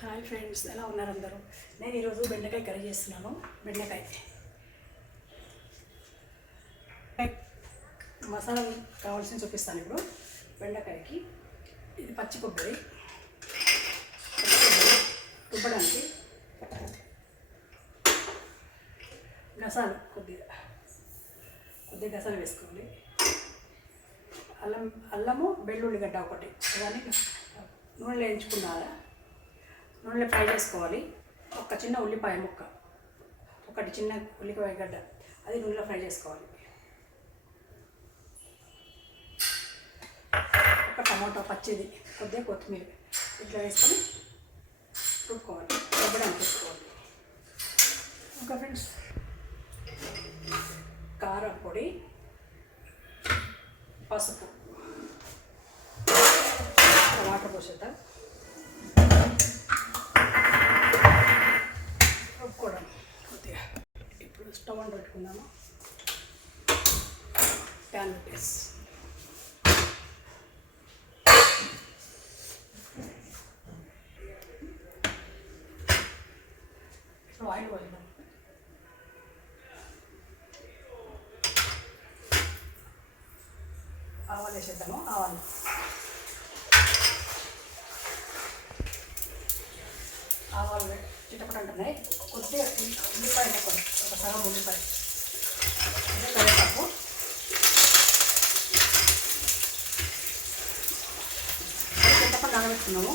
Hi friends, ఎలా ఉన్నారు అందరూ? నేను ఈరోజు బెండకాయ కర్రీ చేస్తున్నాను. బెండకాయ మసాలా కావాల్సిన చూపిస్తాను. ఇప్పుడు బెండకాయకి ఇది పచ్చి కొబ్బరి రుబ్బడానికి, గసాలు కొద్దిగా గసాలు వేసుకోవాలి. అల్లము వెల్లుల్లిగడ్డ ఒకటి, దాన్ని నూనెలో వేయించుకున్నారా, నూనెలో ఫ్రై చేసుకోవాలి. ఒక చిన్న ఉల్లిపాయ ముక్క, ఒకటి చిన్న ఉల్లిపాయ గడ్డ, అది నూనెలో ఫ్రై చేసుకోవాలి. ఒక టమాటో పచ్చిది, కొద్దిగా కొత్తిమీర ఇట్లా వేసుకొని రుబ్బుకోవాలి, రుబ్బడానికి వేసుకోవాలి. ఇంకా ఫ్రెండ్స్, కారం పొడి, పసుపు, వాటర్ పోసేద్దాం, రుబ్బుకోవడం కొద్దిగా. ఇప్పుడు స్టవ్ ఆన్ పెట్టుకుందాము. ప్యాన్ పెట్టేసి ఇప్పుడు ఆయిల్ పోయిద్దాం. ఆవాలు వేసేద్దాము. ఆవాలు చిటపట అంటున్నాయి. కొద్దిగా ఉల్లిపాయ ముక్కలు, ఒక సగం ఉల్లిపాయ, కరివేపాకు, చింతపండు నానబెట్టుకున్నాము.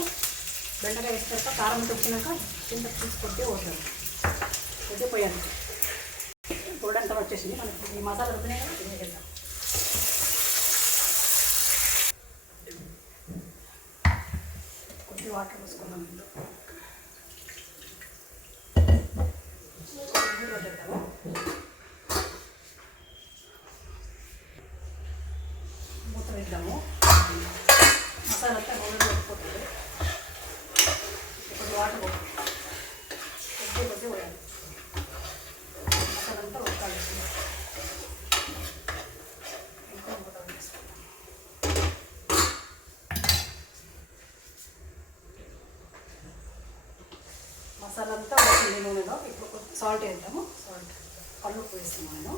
బెండకాయ వేసిన తర్వాత కారం ఉడికినాక చింతపండు కొద్దిగా పోతాము, కొద్దిగా పోయాలి. పొడంతా వచ్చేసింది మనకి. ఈ మసాలా రుబ్బినాయి కదా, ఇది వేద్దాం. కొద్దిగా వాటర్ పోసుకుందాం. పెట్టేద్దాము. మూత వేద్దాము. మసాలా అంతా నూనెలో ఉడికిపోతుంది. ఇప్పుడు వాటర్ కొద్దిగా పోయాలి. మసాలా అంతా ఉడకాలి. ఇంకా మూత వేసుకుందాం. మసాలా అంతా ఉడికింది నూనెలో. ఇప్పుడు కొద్దిగా సాల్ట్ వేద్దాము. సాల్ట్, కళ్ళు వేస్తున్నాను.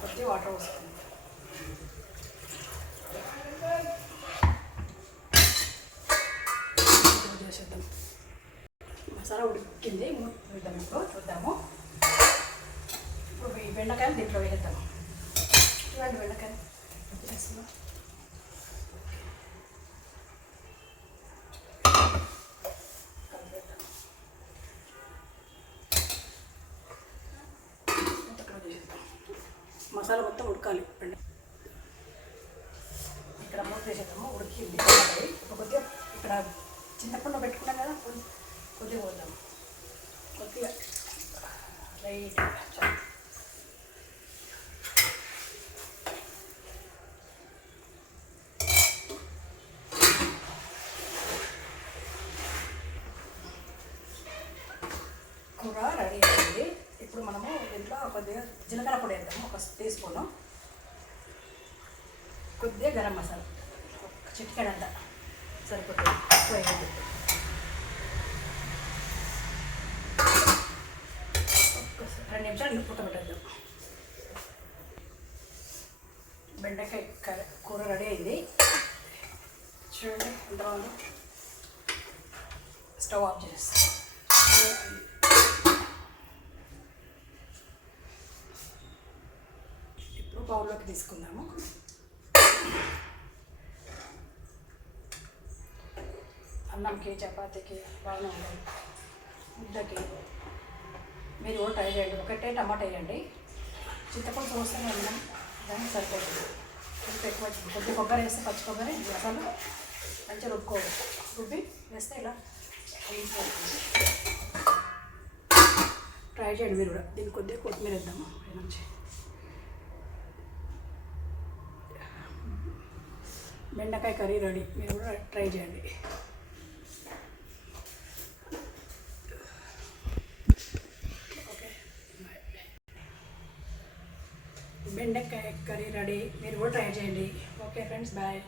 కొద్దిగా వాటర్ పోసుకుందాం. చేద్దాం. మసాలా ఉడికింది, చూద్దాం. ఇప్పుడు చూద్దాము. ఇప్పుడు ఈ బెండకాయలు దీంట్లో వేద్దాము. చూడండి, బెండకాయలు వేస్తున్నాం. మసాలా మొత్తం ఉడకాలి. ఇక్కడ మూత వేసేద్దాము. ఉడికింది. కొద్దిగా ఇక్కడ చింతపండు పెట్టుకున్నాం కదా, కొద్దిగా పోద్దాం. కొద్దిగా లైట్ కూర రెడీ అయింది. ఇప్పుడు మనము దీంట్లో కొద్దిగా జీలకర్ర పొడి వేద్దాము, ఒక టీ స్పూను. కొద్దిగా గరం మసాలా, ఒక చిటికెడంత సరిపోతుంది. 2 నిమిషాలు ఉడకబెట్టేద్దాం. బెండకాయ కూర రెడీ అయింది. చూడండి ఎంత బాగుంది. స్టవ్ ఆఫ్ చేస్తాం. ఇప్పుడు బౌల్లోకి తీసుకుందాము. అన్నంకి, చపాతీకి బాగానే ఉంటుంది. ముద్దకి మీరు కూడా ట్రై చేయండి. ఒకటే టమాటా వేయండి. చింతపండు పోస్తేనే అన్నం దానికి సరిపోతుంది. ఎక్కువ కొద్దిగా కొబ్బరి వేస్తే, పచ్చి కొబ్బరి మసాలా మంచిగా రుబ్బుకోవాలి. రుబ్బి వేస్తే ఇలా ట్రై చేయండి మీరు కూడా. దీనికి కొద్దిగా కొత్తిమీర వేద్దాము. మంచి బెండకాయ కర్రీ రెడీ. మీరు కూడా ట్రై చేయండి. ఓకే, బెండకాయ బెండకాయ కర్రీ రెడీ. మీరు కూడా ట్రై చేయండి. Okay friends, bye.